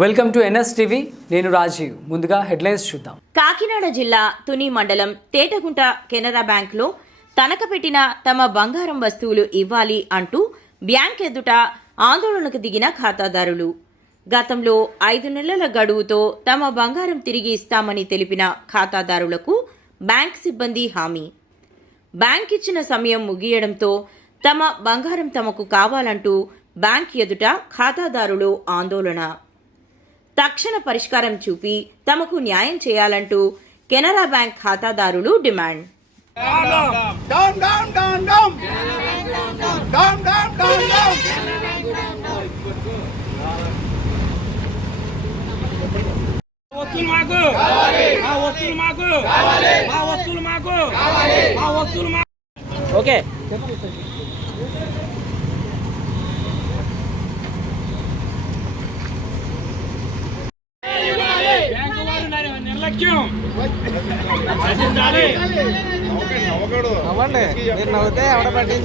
Welcome to NS TV. నేను రాజీవ్. ముందుగా headlines చూద్దాం. కాకినాడ జిల్లా తుని మండలం తేటగుంట కెనరా బ్యాంకులో తనఖ పెట్టిన తమ బంగారం వస్తువులు ఇవ్వాలి అంటూ బ్యాంక్ ఎదుట ఆందోళనకు దిగిన ఖాతాదారులు. గతంలో 5 నెలల గడువుతో తమ బంగారం తిరిగి ఇస్తామని తెలిపిన ఖాతాదారులకు బ్యాంక్ సిబ్బంది హామీ. బ్యాంక్ ఇచ్చిన సమయం ముగియడంతో తమ బంగారం తమకు కావాలంటూ బ్యాంక్ ఎదుట ఖాతాదారులు ఆందోళన. తక్షణ పరిష్కారం చూపి తమకు న్యాయం చేయాలంటూ కెనరా బ్యాంక్ ఖాతాదారులు డిమాండ్. ఓకే నిర్లక్ష్యం అవ్వండి. మీరు నవ్వుతే ఎవడ పట్టించుకోరు.